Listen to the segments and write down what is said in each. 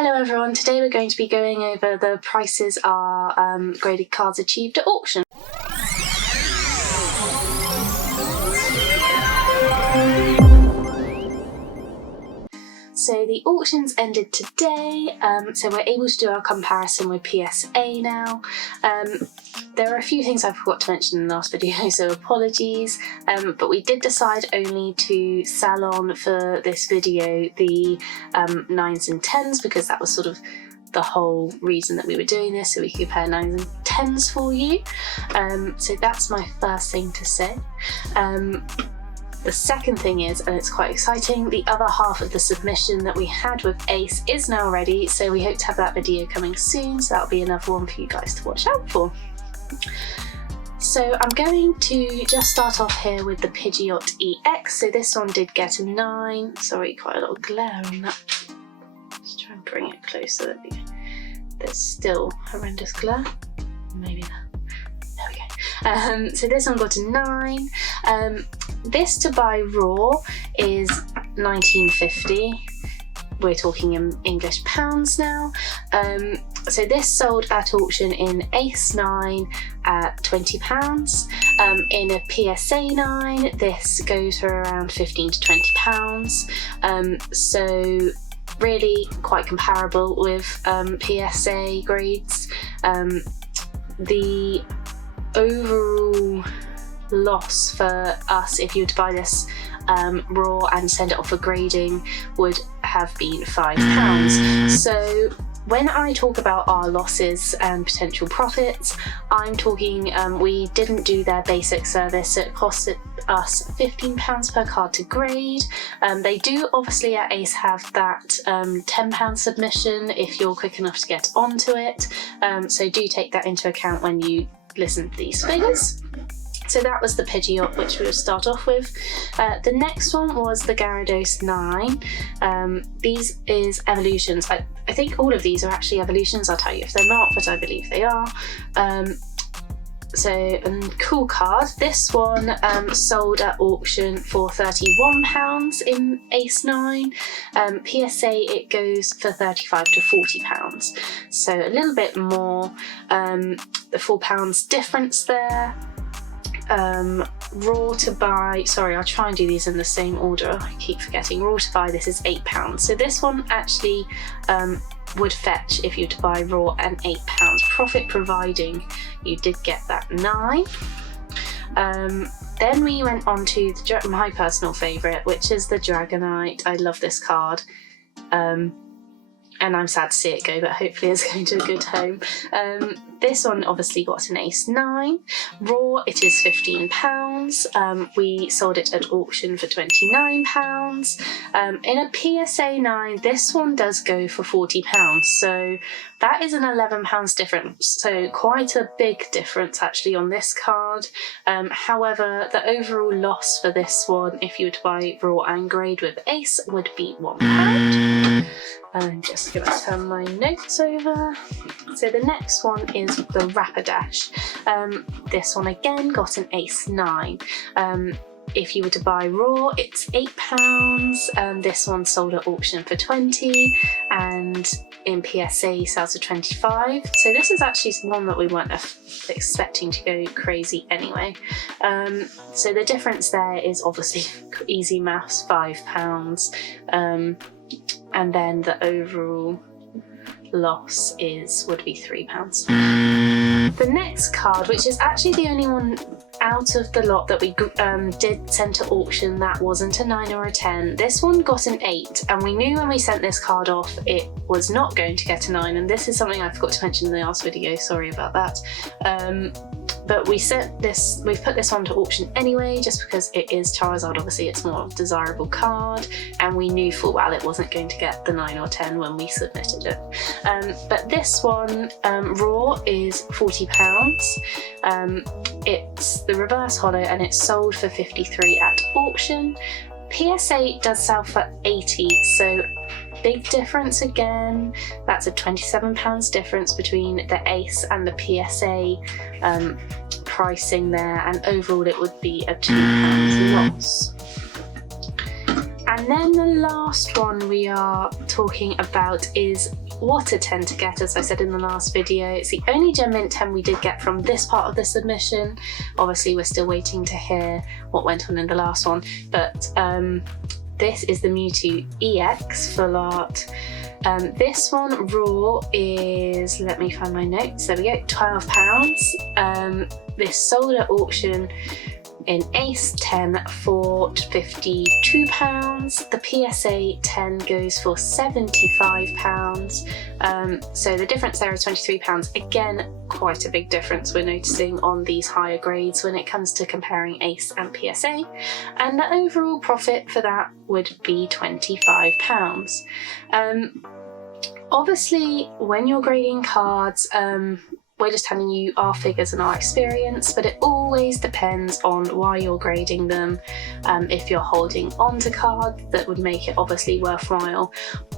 Hello everyone, today we're going to be going over the prices our graded cards achieved at auction. So the auctions ended today, so we're able to do our comparison with PSA now. There are a few things I forgot to mention in the last video, so apologies, but we did decide only to sell on for this video the 9s and 10s because that was sort of the whole reason that we were doing this, so we could compare 9s and 10s for you. So that's my first thing to say. The second thing is, and it's quite exciting, the other half of the submission that we had with Ace is now ready, so we hope to have that video coming soon, so that'll be another one for you guys to watch out for. So I'm going to just start off here with the Pidgeot EX. So this one did get a 9. Sorry, quite a lot of glare on that. Let's try and bring it closer. There's still horrendous glare. Maybe that. There we go. So this one got a 9. This to buy raw is £19.50. We're talking in English pounds now. So this sold at auction in Ace 9 at £20. In a PSA 9, this goes for around £15 to £20. So really quite comparable with PSA grades. The overall loss for us, if you were to buy this raw and send it off for grading, would have been £5. So when I talk about our losses and potential profits, I'm talking we didn't do their basic service, so it costed us £15 per card to grade. They do obviously at Ace have that £10 submission if you're quick enough to get onto it, so do take that into account when you listen to these figures. So that was the Pidgeot, which we'll start off with. The next one was the Gyarados 9. These is evolutions. I think all of these are actually evolutions. I'll tell you if they're not, but I believe they are. So a cool card. This one sold at auction for £31 in Ace 9. PSA it goes for £35 to £40. So a little bit more. The £4 difference there. Raw to buy, sorry, I'll try and do these in the same order, I keep forgetting. Raw to buy, this is £8. So this one actually would fetch, if you were to buy raw, an £8 profit, providing you did get that 9. Then we went on to my personal favourite, which is the Dragonite. I love this card. And I'm sad to see it go, but hopefully it's going to a good home. This one obviously got an Ace 9. Raw, it is £15. We sold it at auction for £29. In a PSA 9, this one does go for £40. So that is an £11 difference. So quite a big difference actually on this card. However, the overall loss for this one, if you were to buy raw and grade with Ace, would be £1. I'm just going to turn my notes over. So the next one is the Rapidash. This one again got an Ace 9. If you were to buy raw, it's £8. This one sold at auction for £20, and in PSA sells for £25. So this is actually one that we weren't expecting to go crazy anyway. So the difference there is obviously easy maths, £5. And then the overall loss would be £3. The next card, which is actually the only one out of the lot that we did send to auction that wasn't a 9 or a 10, this one got an 8, and we knew when we sent this card off it was not going to get a 9, and this is something I forgot to mention in the last video, sorry about that. But we've put this one to auction anyway, just because it is Charizard, obviously it's more of a desirable card, and we knew full well it wasn't going to get the 9 or 10 when we submitted it. But this one, raw, is £40. It's the reverse holo, and it's sold for £53 at auction. PSA does sell for £80, so big difference again. That's a £27 difference between the Ace and the PSA pricing there, and overall it would be a £2 loss. And And then the last one we are talking about is what I tend to get, as I said in the last video. It's the only Gem Mint 10 we did get from this part of the submission. Obviously we're still waiting to hear what went on in the last one, but this is the Mewtwo EX Full Art. This one raw is, let me find my notes, there we go, £12. This sold at auction in Ace 10 for £52. The PSA 10 goes for £75. So the difference there is £23. Again, quite a big difference we're noticing on these higher grades when it comes to comparing Ace and PSA. And the overall profit for that would be £25. Obviously, when you're grading cards, we're just telling you our figures and our experience, but it always depends on why you're grading them. If you're holding on to cards, that would make it obviously worthwhile.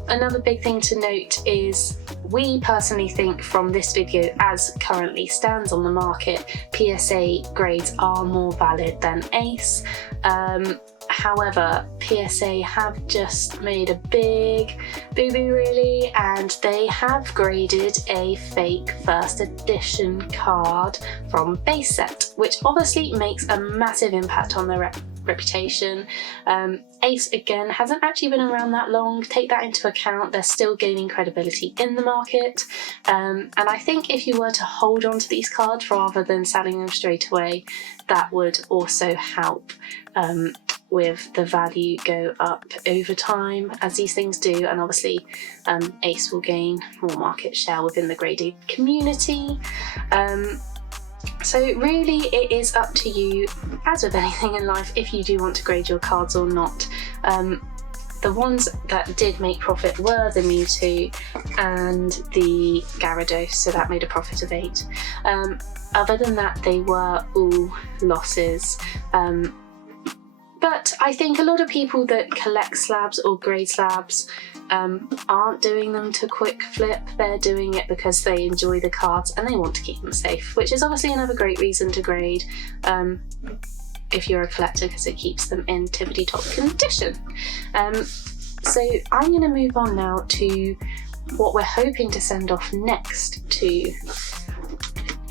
Another big thing to note is we personally think from this video as currently stands on the market, PSA grades are more valid than Ace. However, PSA have just made a big boo-boo really, and they have graded a fake first edition card from base set, which obviously makes a massive impact on their reputation. Ace again hasn't actually been around that long. Take that into account, they're still gaining credibility in the market, and I think if you were to hold on to these cards rather than selling them straight away, that would also help with the value go up over time, as these things do, and obviously Ace will gain more market share within the graded community. So really it is up to you, as with anything in life, if you do want to grade your cards or not. The ones that did make profit were the Mewtwo and the Gyarados, so that made a profit of 8. Other than that, they were all losses. But I think a lot of people that collect slabs or grade slabs aren't doing them to quick flip. They're doing it because they enjoy the cards and they want to keep them safe, which is obviously another great reason to grade if you're a collector, because it keeps them in tippity-top condition. So I'm going to move on now to what we're hoping to send off next to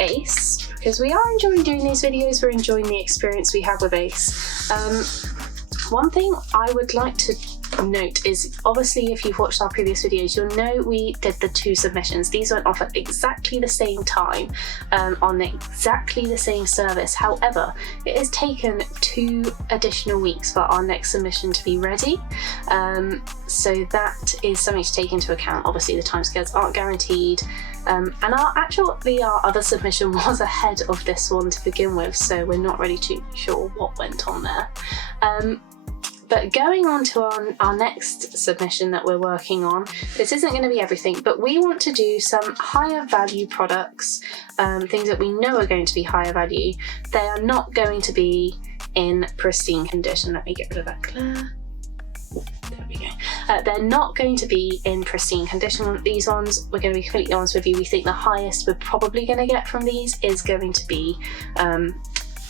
Ace, because we are enjoying doing these videos, we're enjoying the experience we have with Ace. One thing I would like to note is, obviously if you've watched our previous videos, you'll know we did the 2 submissions. These went off at exactly the same time on exactly the same service. However, it has taken 2 additional weeks for our next submission to be ready. So that is something to take into account. Obviously the timescales aren't guaranteed. And our other submission was ahead of this one to begin with, so we're not really too sure what went on there. But going on to our next submission that we're working on, this isn't going to be everything, but we want to do some higher value products, things that we know are going to be higher value. They are not going to be in pristine condition. Let me get rid of that glare. There we go. They're not going to be in pristine condition. These ones, we're going to be completely honest with you, we think the highest we're probably going to get from these is going to be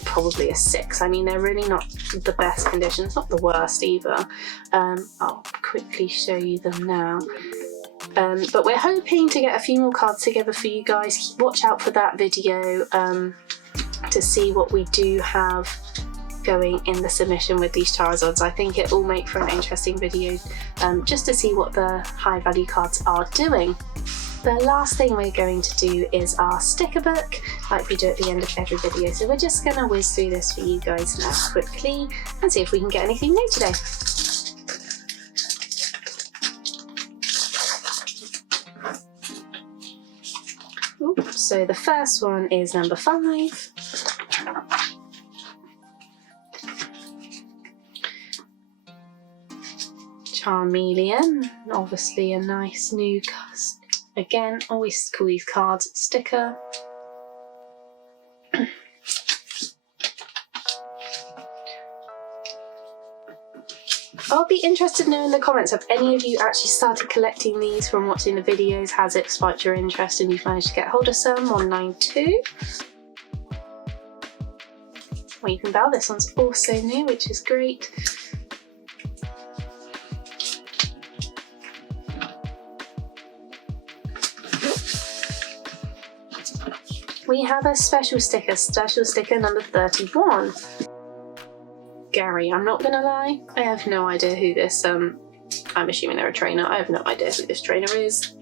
probably a 6. I mean, they're really not the best condition. It's not the worst either. I'll quickly show you them now. But we're hoping to get a few more cards together for you guys. Watch out for that video to see what we do have going in the submission with these Charizards. I think it will make for an interesting video just to see what the high value cards are doing. The last thing we're going to do is our sticker book, like we do at the end of every video. So we're just going to whiz through this for you guys now quickly and see if we can get anything new today. Ooh, so the first one is number 5. Charmeleon, obviously a nice new cast. Again, always call these cards sticker. I'll be interested to know in the comments, have any of you actually started collecting these from watching the videos? Has it sparked your interest and you've managed to get hold of some on 9.2? Weeping Bell, this one's also new, which is great. we have a special sticker number 31. Gary, I'm not gonna lie, I have no idea who this, I'm assuming they're a trainer, I have no idea who this trainer is.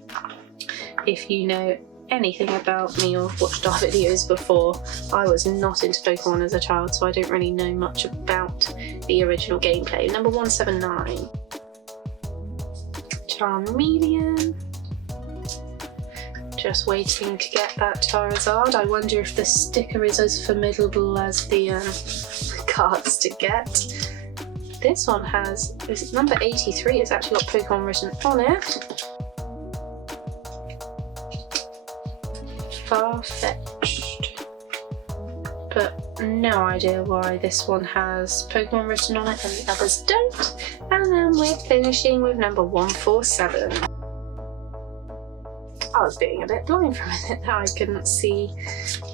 If you know anything about me or watched our videos before, I was not into Pokemon as a child, so I don't really know much about the original gameplay. Number 179. Charmeleon. Just waiting to get that Charizard. I wonder if the sticker is as formidable as the cards to get. This one has, is number 83, it's actually got Pokemon written on it. Far-fetched. But no idea why this one has Pokemon written on it and the others don't. And then we're finishing with number 147. I was being a bit blind for a minute, now I couldn't see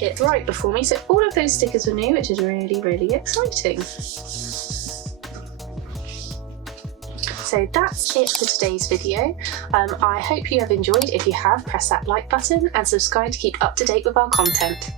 it right before me. So all of those stickers were new, which is really, really exciting. So that's it for today's video. I hope you have enjoyed. If you have, press that like button and subscribe to keep up to date with our content.